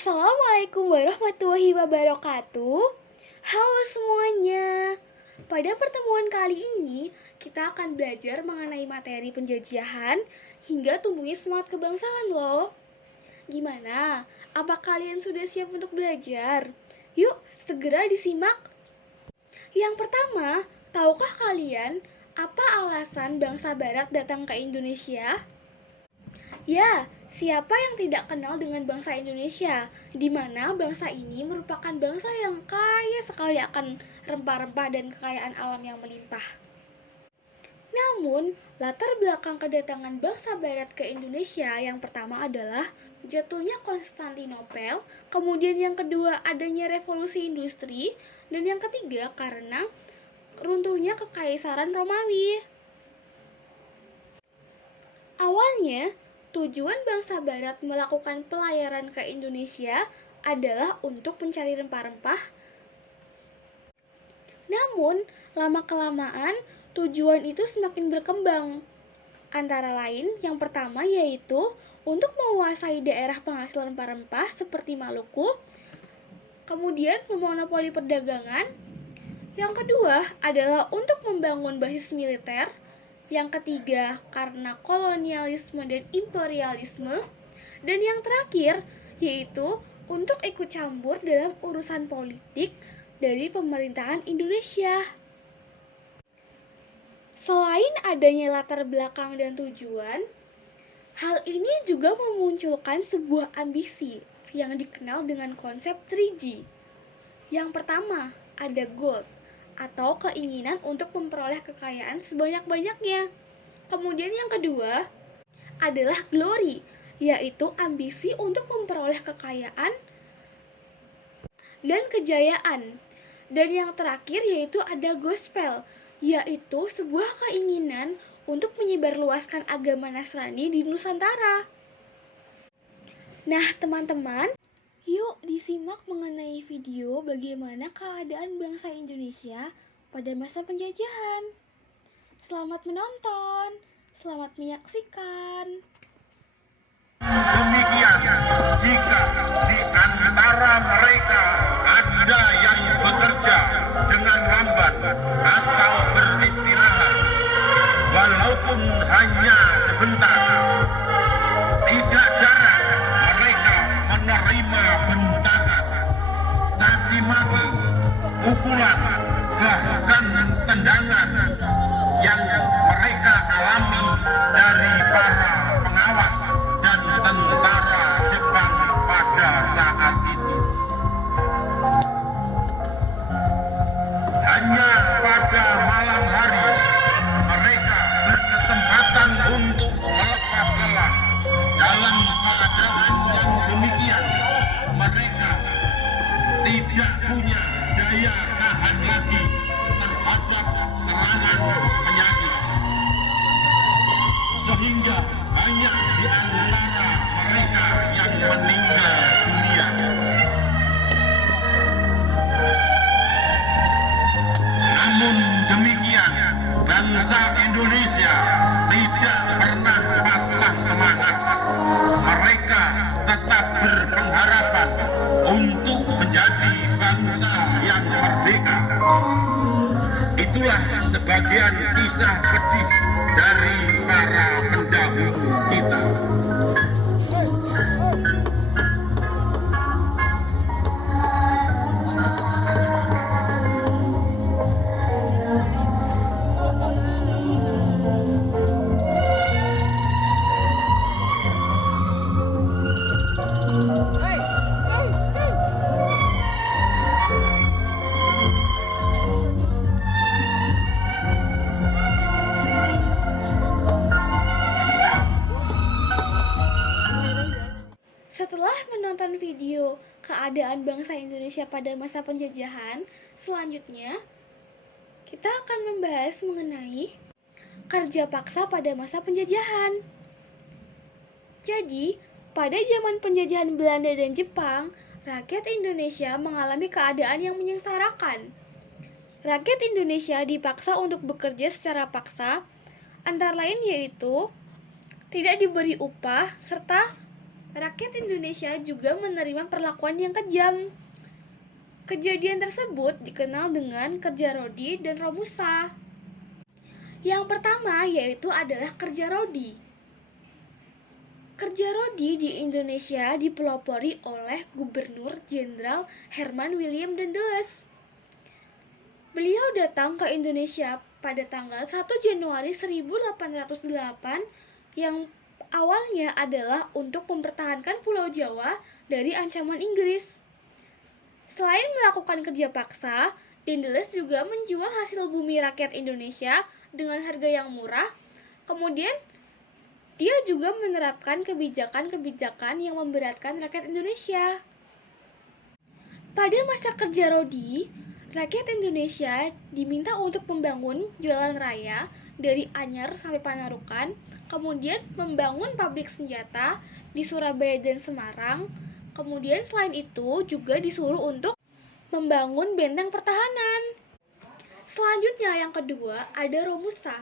Assalamualaikum warahmatullahi wabarakatuh. Halo semuanya. Pada pertemuan kali ini, kita akan belajar mengenai materi penjajahan hingga tumbuhnya semangat kebangsaan loh. Gimana? Apa kalian sudah siap untuk belajar? Yuk, segera disimak. Yang pertama, tahukah kalian apa alasan bangsa barat datang ke Indonesia? Ya, siapa yang tidak kenal dengan bangsa Indonesia, di mana bangsa ini merupakan bangsa yang kaya sekali akan rempah-rempah dan kekayaan alam yang melimpah. Namun, latar belakang kedatangan bangsa barat ke Indonesia yang pertama adalah jatuhnya Konstantinopel, kemudian yang kedua adanya revolusi industri, dan yang ketiga karena runtuhnya kekaisaran Romawi. Awalnya, tujuan bangsa barat melakukan pelayaran ke Indonesia adalah untuk mencari rempah-rempah. Namun, lama-kelamaan tujuan itu semakin berkembang. Antara lain, yang pertama yaitu untuk menguasai daerah penghasil rempah-rempah seperti Maluku, kemudian memonopoli perdagangan. Yang kedua adalah untuk membangun basis militer. Yang ketiga, karena kolonialisme dan imperialisme. Dan yang terakhir, yaitu untuk ikut campur dalam urusan politik dari pemerintahan Indonesia. Selain adanya latar belakang dan tujuan, hal ini juga memunculkan sebuah ambisi yang dikenal dengan konsep 3G. Yang pertama, ada gold, atau keinginan untuk memperoleh kekayaan sebanyak-banyaknya. Kemudian yang kedua adalah glory, yaitu ambisi untuk memperoleh kekayaan dan kejayaan. Dan yang terakhir yaitu ada gospel, yaitu sebuah keinginan untuk menyebarluaskan agama Nasrani di Nusantara. Nah, teman-teman, yuk disimak mengenai video bagaimana keadaan bangsa Indonesia pada masa penjajahan. Selamat menonton, selamat menyaksikan. Demikian, jika di antara mereka ada yang bekerja dengan lambat atau beristirahat, walaupun hanya sebentar, tidak jarang mereka menerima bentangan, caci maki, pukulan, bahkan tendangan yang mereka alami dari para pengawas dan tentara Jepang pada saat itu. Hanya pada malam hari mereka berkesempatan untuk melepas lelah. Dalam keadaan yang demikian, mereka tidak punya daya tahan lagi terhadap serangan penyakit. Sehingga banyak di antara mereka yang meninggal dunia. Namun demikian, bangsa Indonesia tidak pernah patah semangat. Mereka tetap berpengharapan untuk menjadi bangsa yang merdeka. Itulah sebagian kisah pedih dari para pendahulu kita. Setelah menonton video keadaan bangsa Indonesia pada masa penjajahan, selanjutnya kita akan membahas mengenai kerja paksa pada masa penjajahan. Jadi, pada zaman penjajahan Belanda dan Jepang, rakyat Indonesia mengalami keadaan yang menyengsarakan. Rakyat Indonesia dipaksa untuk bekerja secara paksa, antara lain yaitu tidak diberi upah serta rakyat Indonesia juga menerima perlakuan yang kejam. Kejadian tersebut dikenal dengan kerja Rodi dan Romusa. Yang pertama yaitu adalah kerja Rodi. Kerja Rodi di Indonesia dipelopori oleh Gubernur Jenderal Herman William dan Dulles. Beliau datang ke Indonesia pada tanggal 1 Januari 1808 yang awalnya adalah untuk mempertahankan Pulau Jawa dari ancaman Inggris. Selain melakukan kerja paksa, Dulles juga menjual hasil bumi rakyat Indonesia dengan harga yang murah. Kemudian, dia juga menerapkan kebijakan-kebijakan yang memberatkan rakyat Indonesia. Pada masa kerja Rodi, rakyat Indonesia diminta untuk membangun jalan raya dari Anyar sampai Panarukan, kemudian membangun pabrik senjata di Surabaya dan Semarang. Kemudian selain itu juga disuruh untuk membangun benteng pertahanan. Selanjutnya yang kedua ada Romusa.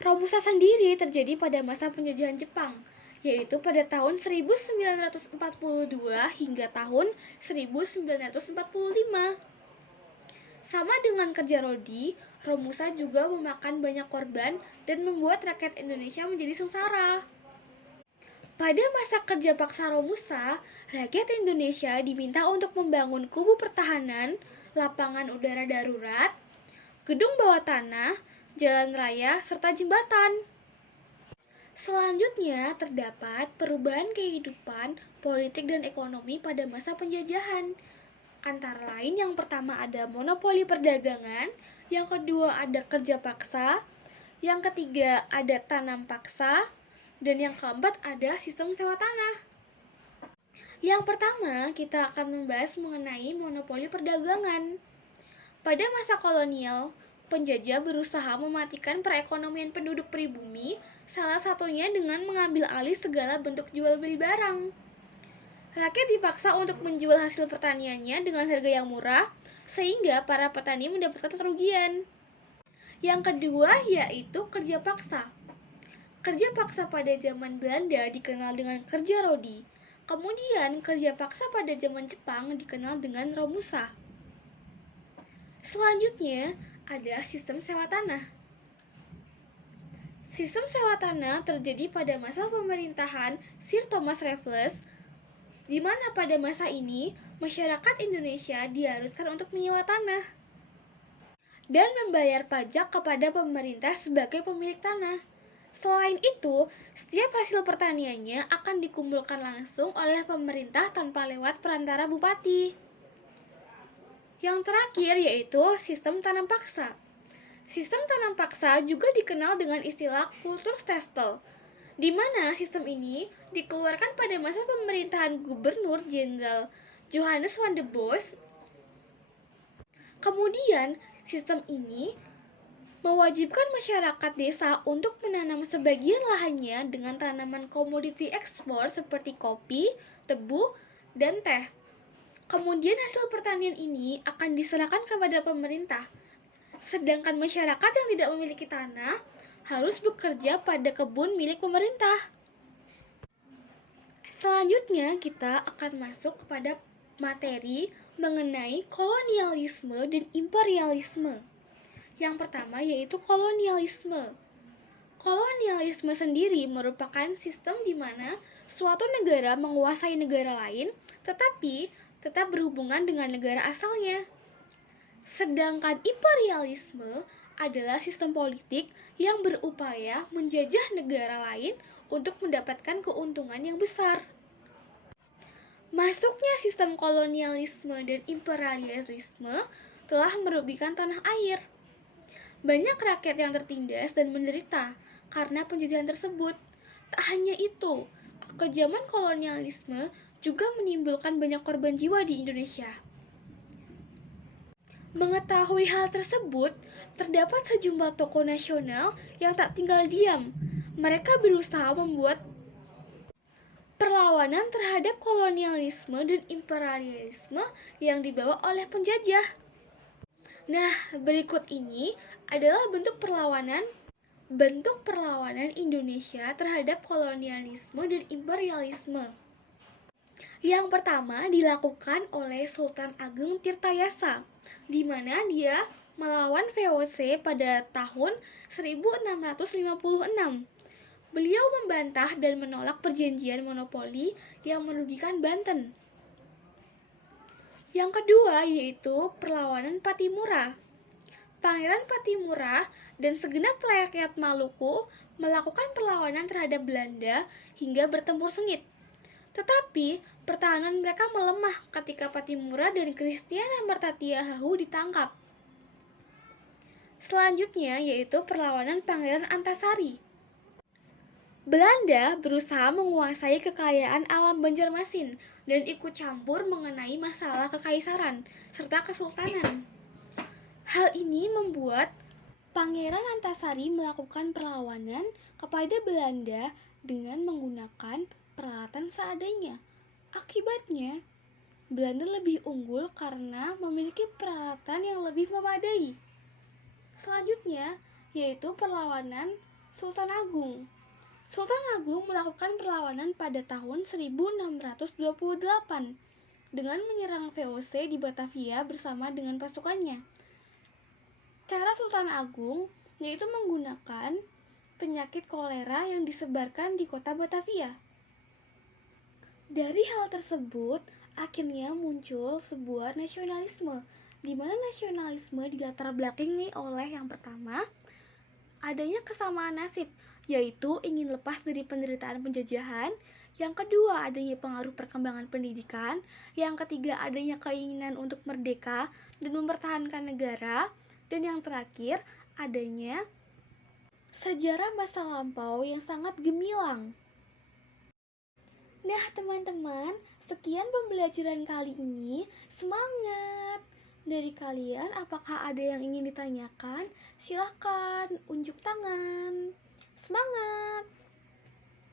Romusa sendiri terjadi pada masa penjajahan Jepang, yaitu pada tahun 1942 hingga tahun 1945. Sama dengan kerja Rodi, Romusa juga memakan banyak korban dan membuat rakyat Indonesia menjadi sengsara. Pada masa kerja paksa Romusa, rakyat Indonesia diminta untuk membangun kubu pertahanan, lapangan udara darurat, gedung bawah tanah, jalan raya, serta jembatan. Selanjutnya terdapat perubahan kehidupan, politik, dan ekonomi pada masa penjajahan. Antara lain yang pertama ada monopoli perdagangan, yang kedua ada kerja paksa, yang ketiga ada tanam paksa, dan yang keempat ada sistem sewa tanah. Yang pertama, kita akan membahas mengenai monopoli perdagangan. Pada masa kolonial, penjajah berusaha mematikan perekonomian penduduk pribumi, salah satunya dengan mengambil alih segala bentuk jual beli barang. Rakyat dipaksa untuk menjual hasil pertaniannya dengan harga yang murah, sehingga para petani mendapatkan kerugian. Yang kedua yaitu kerja paksa. Kerja paksa pada zaman Belanda dikenal dengan kerja Rodi. Kemudian kerja paksa pada zaman Jepang dikenal dengan Romusa. Selanjutnya ada sistem sewa tanah. Sistem sewa tanah terjadi pada masa pemerintahan Sir Thomas Raffles, di mana pada masa ini masyarakat Indonesia diharuskan untuk menyewa tanah dan membayar pajak kepada pemerintah sebagai pemilik tanah. Selain itu, setiap hasil pertaniannya akan dikumpulkan langsung oleh pemerintah tanpa lewat perantara bupati. Yang terakhir yaitu sistem tanam paksa. Sistem tanam paksa juga dikenal dengan istilah Kulturstelsel, di mana sistem ini dikeluarkan pada masa pemerintahan Gubernur Jenderal Johannes van der Bos. Kemudian, sistem ini mewajibkan masyarakat desa untuk menanam sebagian lahannya dengan tanaman komoditi ekspor seperti kopi, tebu, dan teh. Kemudian hasil pertanian ini akan diserahkan kepada pemerintah. Sedangkan masyarakat yang tidak memiliki tanah harus bekerja pada kebun milik pemerintah. Selanjutnya kita akan masuk kepada materi mengenai kolonialisme dan imperialisme. Yang pertama yaitu kolonialisme. Kolonialisme sendiri merupakan sistem di mana suatu negara menguasai negara lain, tetapi tetap berhubungan dengan negara asalnya. Sedangkan imperialisme adalah sistem politik yang berupaya menjajah negara lain untuk mendapatkan keuntungan yang besar. Masuknya sistem kolonialisme dan imperialisme telah merugikan tanah air. Banyak rakyat yang tertindas dan menderita karena penjajahan tersebut. Tak hanya itu, kekejaman kolonialisme juga menimbulkan banyak korban jiwa di Indonesia. Mengetahui hal tersebut, terdapat sejumlah tokoh nasional yang tak tinggal diam. Mereka berusaha membuat perlawanan terhadap kolonialisme dan imperialisme yang dibawa oleh penjajah. Nah, berikut ini adalah bentuk perlawanan Indonesia terhadap kolonialisme dan imperialisme. Yang pertama dilakukan oleh Sultan Agung Tirtayasa, di mana dia melawan VOC pada tahun 1656. Beliau membantah dan menolak perjanjian monopoli yang merugikan Banten. Yang kedua yaitu perlawanan Patimura. Pangeran Patimura dan segenap rakyat Maluku melakukan perlawanan terhadap Belanda hingga bertempur sengit. Tetapi pertahanan mereka melemah ketika Patimura dan Christian Amartatiahahu ditangkap. Selanjutnya yaitu perlawanan Pangeran Antasari. Belanda berusaha menguasai kekayaan alam Banjarmasin dan ikut campur mengenai masalah kekaisaran serta kesultanan. Hal ini membuat Pangeran Antasari melakukan perlawanan kepada Belanda dengan menggunakan peralatan seadanya. Akibatnya, Belanda lebih unggul karena memiliki peralatan yang lebih memadai. Selanjutnya, yaitu perlawanan Sultan Agung. Sultan Agung melakukan perlawanan pada tahun 1628 dengan menyerang VOC di Batavia bersama dengan pasukannya. Cara Sultan Agung yaitu menggunakan penyakit kolera yang disebarkan di kota Batavia. Dari hal tersebut, akhirnya muncul sebuah nasionalisme, di mana nasionalisme dilatar belakangi oleh yang pertama, adanya kesamaan nasib, yaitu ingin lepas dari penderitaan penjajahan. Yang kedua, adanya pengaruh perkembangan pendidikan. Yang ketiga, adanya keinginan untuk merdeka dan mempertahankan negara. Dan yang terakhir, adanya sejarah masa lampau yang sangat gemilang. Nah, teman-teman, sekian pembelajaran kali ini. Semangat! Dari kalian, apakah ada yang ingin ditanyakan? Silahkan unjuk tangan. Semangat!